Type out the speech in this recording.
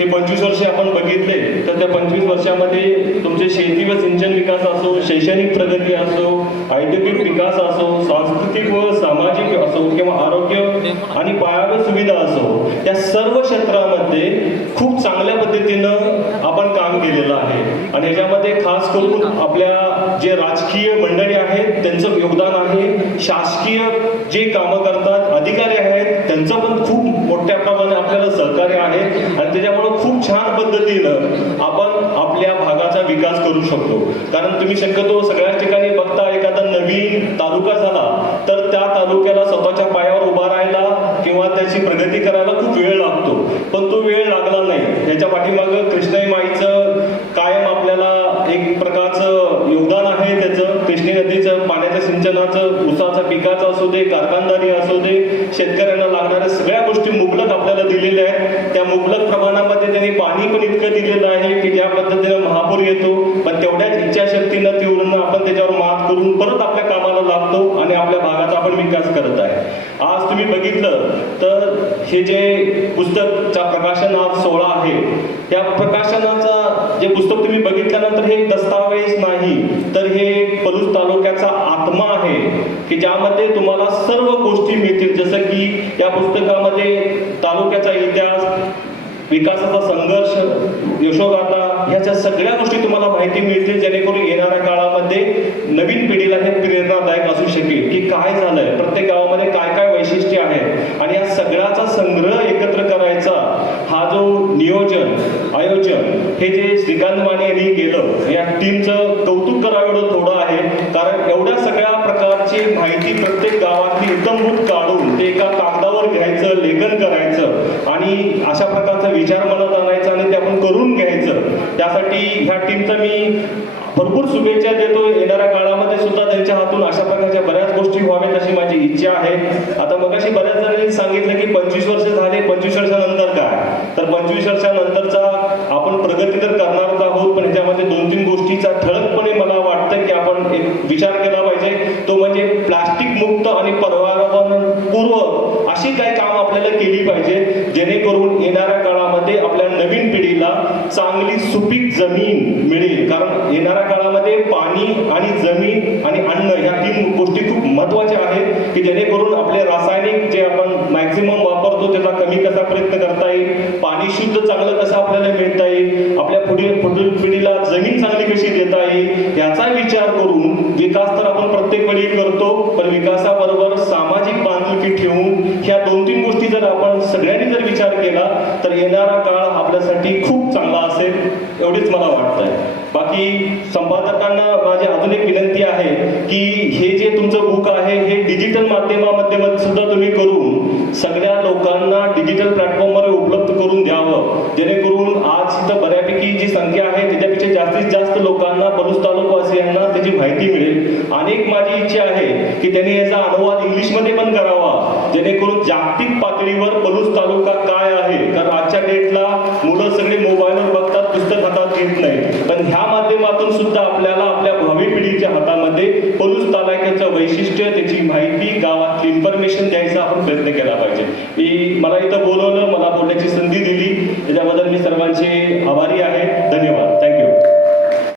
हे पंचवीस वर्षे आपण बघितले तर त्या पंचवीस वर्षामध्ये तुमचे शेती व सिंचन विकास असो शैक्षणिक प्रगती असो औद्योगिक विकास असो सांस्कृतिक व सामाजिक असो किंवा आरोग्य आणि पायाभूत सुविधा असो या सर्व क्षेत्रामध्ये खूप चांगल्या पद्धतीनं आपण काम केलेलं आहे. आणि याच्यामध्ये खास करून आपल्या जे राजकीय मंडळी आहेत त्यांचं योगदान आहे. शासकीय जे कामं करतात अधिकारी आहेत त्यांचं पण खूप सहकार्य आहे. आणि त्याच्यामुळे खूप छान पद्धतीनं आपण आपल्या भागाचा विकास करू शकतो. कारण तुम्ही शक्यतो सगळ्याच ठिकाणी बघता एखादा नवीन तालुका झाला तर त्या तालुक्याला स्वतःच्या पायावर उभा राहायला किंवा त्याची प्रगती करायला खूप वेळ लागतो. पण तो वेळ लागला नाही. याच्या पाठीमागं कृष्ण माईचं कायम आपल्याला एक प्रकारचं योगदान आहे त्याचं कृष्णी नदीचं पाण्याच्या सिंचनाचं ऊसाचं पिकाचं असू दे कारखानदारी असू दे शेतकऱ्यांना लागणाऱ्या सगळ्या गोष्टी मुबलक आपल्याला दिलेल्या आहेत. त्या मुबलक प्रमाणामध्ये त्यांनी पाणी पण इतकं दिलेलं आहे की ज्या पद्धतीने महापूर येतो पण तेवढ्याच इच्छाशक्तीनं तिवरून आपण त्याच्यावर मात करून परत आपल्या कामाला लागतो आणि आपल्या भागाचा आपण विकास करत आहे. आज तुम्ही बघितलं तर हे जे पुस्तकचा प्रकाशन आज सोहळा आहे या प्रकाशनाचा जे पुस्तक तुम्ही बघितल्यानंतर हे दस्तावेज नाही तर हे की ज्यामध्ये तुम्हाला सर्व गोष्टी मिळतील. जसं की या पुस्तकामध्ये तालुक्याचा इतिहास विकासाचा संघर्ष यशोगाथा ह्याच्या सगळ्या गोष्टी तुम्हाला माहिती मिळतील जेणेकरून येणाऱ्या काळामध्ये नवीन पिढीला हे प्रेरणादायक असू शकेल. की काय झालंय? प्रत्येक गावामध्ये काय काय वैशिष्ट्य आहेत? आणि या सगळ्याचा संग्रह एकत्र करायचा हा जो नियोजन आयोजन हे जे श्रीकांत माने यांनी केलं या टीमचं कौतुक करावं एवढं थोडं आहे. कारण एवढ्या सगळ्या विचार मनात आणायचा आणि ते आपण करून घ्यायचं. त्यासाठी ह्या टीमचा मी भरपूर शुभेच्छा देतो. येणाऱ्या काळामध्ये सुद्धा त्यांच्या हातून अशा प्रकारच्या बऱ्याच गोष्टी व्हाव्यात अशी माझी इच्छा आहे. आता मगाशी बऱ्याच जणांनी सांगितलं की पंचवीस वर्ष झाले पंचवीस वर्षानंतर काय? तर पंचवीस वर्षानंतरचा आपण प्रगती तर करणारच आहोत पण ह्याच्यामध्ये दोन तीन गोष्टीचा ठळकपणे मला वाटतं की आपण एक विचार केला पाहिजे. तो म्हणजे प्लास्टिक मुक्त आणि पर्यावरणपूर्व अशी काही काम आपल्याला केली पाहिजे जेणेकरून येणाऱ्या चांगली सुपीक जमीन मिळेल. कारण येणाऱ्या काळामध्ये पाणी आणि जमीन आणि अन्न ह्या तीन गोष्टी खूप महत्त्वाच्या आहेत की जेणेकरून आपले रासायनिक जे आपण मॅक्झिमम वापरतो त्याचा कमी कसा प्रयत्न करता येईल पाणी शुद्ध चांगलं कसं आपल्याला मिळता येईल आपल्या पुढील पुढील पिढीला जमीन चांगली कशी देता येईल याचा सगळ्यांनी जर विचार केला तर येणारा काळ आपल्यासाठी खूप चांगला असेल एवढीच मला वाटतंय. बाकी संपादकांना माझी अजून एक विनंती आहे की हे जे तुमचं बुक आहे हे डिजिटल माध्यमामध्ये सुद्धा तुम्ही करून सगळ्या लोकांना डिजिटल प्लॅटफॉर्मवर उपलब्ध करून द्यावं. जेणेकरून आज इथं बऱ्यापैकी जी संख्या आहे त्याच्यापेक्षा जास्तीत जास्त लोकांना पलूस तालुकावासियांना त्याची माहिती मिळेल. अनेक माझी इच्छा आहे की त्यांनी याचा अनुवाद इंग्लिशमध्ये पण करावा. जेणेकरून जागतिक पातळीवर पलूस तालुका काय आहे? कारण आजच्या डेटला मुलं सगळे मोबाईलवर बघतात पुस्तक हातात घेत नाही पण ह्या माध्यमातून सुद्धा आपल्याला आपल्या भावी पिढीच्या हातामध्ये पलूस तालुक्याचं वैशिष्ट्य त्याची माहिती गावातली इन्फॉर्मेशन द्यायचा आपण प्रयत्न केला पाहिजे. मी मला इथं बोलवलं मला बोलण्याची संधी दिली. त्याच्याबद्दल मी सर्वांचे